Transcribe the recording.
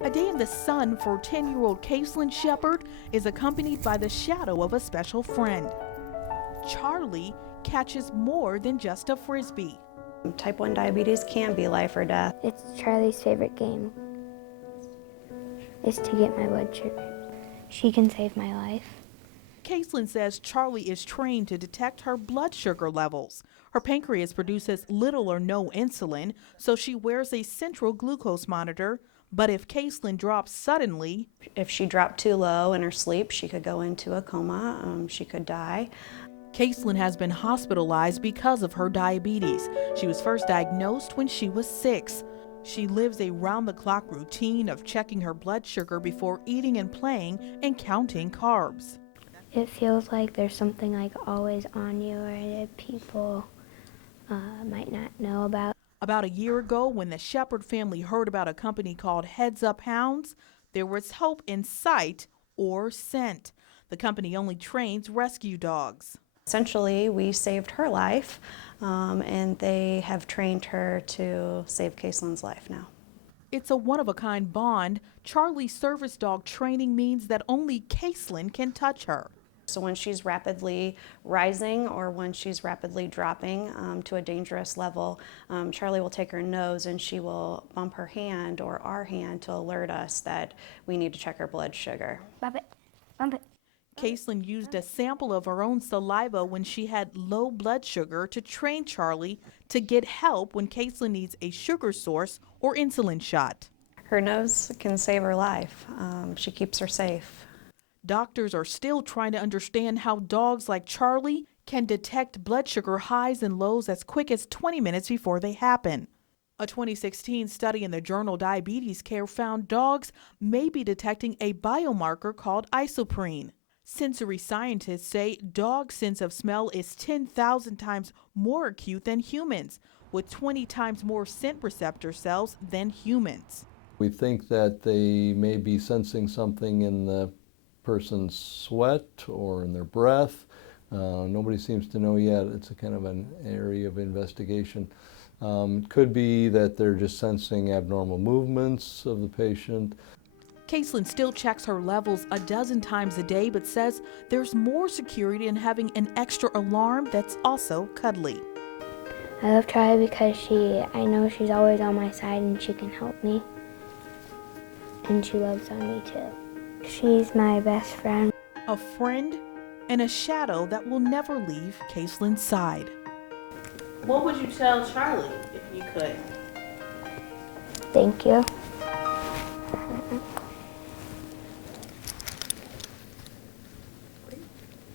A day in the sun for 10-year-old Kaislyn Shepard is accompanied by the shadow of a special friend. Charlie catches more than just a frisbee. Type 1 diabetes can be life or death. It's Charlie's favorite game, is to get my blood sugar. She can save my life. Kaislyn says Charlie is trained to detect her blood sugar levels. Her pancreas produces little or no insulin, so she wears a central glucose monitor. But if Kaislyn drops suddenly, If she dropped too low in her sleep, she could go into a coma. She could die. Kaislyn has been hospitalized because of her diabetes. She was first diagnosed when she was 6. She lives a round-the-clock routine of checking her blood sugar before eating and playing and counting carbs. It feels like there's something like always on you or that people might not know about. About a year ago, when the Shepard family heard about a company called Heads Up Hounds, there was hope in sight or scent. The company only trains rescue dogs. Essentially, we saved her life, and they have trained her to save Kaislyn's life now. It's a one-of-a-kind bond. Charlie's service dog training means that only Kaislyn can touch her. So when she's rapidly rising or when she's rapidly dropping to a dangerous level, Charlie will take her nose and she will bump her hand or our hand to alert us that we need to check her blood sugar. Bump it, bump it. Kaislyn used a sample of her own saliva when she had low blood sugar to train Charlie to get help when Kaislyn needs a sugar source or insulin shot. Her nose can save her life. She keeps her safe. Doctors are still trying to understand how dogs like Charlie can detect blood sugar highs and lows as quick as 20 minutes before they happen. A 2016 study in the journal Diabetes Care found dogs may be detecting a biomarker called isoprene. Sensory scientists say dogs' sense of smell is 10,000 times more acute than humans, with 20 times more scent receptor cells than humans. We think that they may be sensing something in the person's sweat or in their breath. Nobody seems to know yet. It's a kind of an area of investigation. It could be that they're just sensing abnormal movements of the patient. Kaislyn still checks her levels a dozen times a day, but says there's more security in having an extra alarm that's also cuddly. I love Charlie because I know she's always on my side and she can help me. And she loves on me too. She's my best friend. A friend and a shadow that will never leave Kaislyn's side. What would you tell Charlie if you could? Thank you.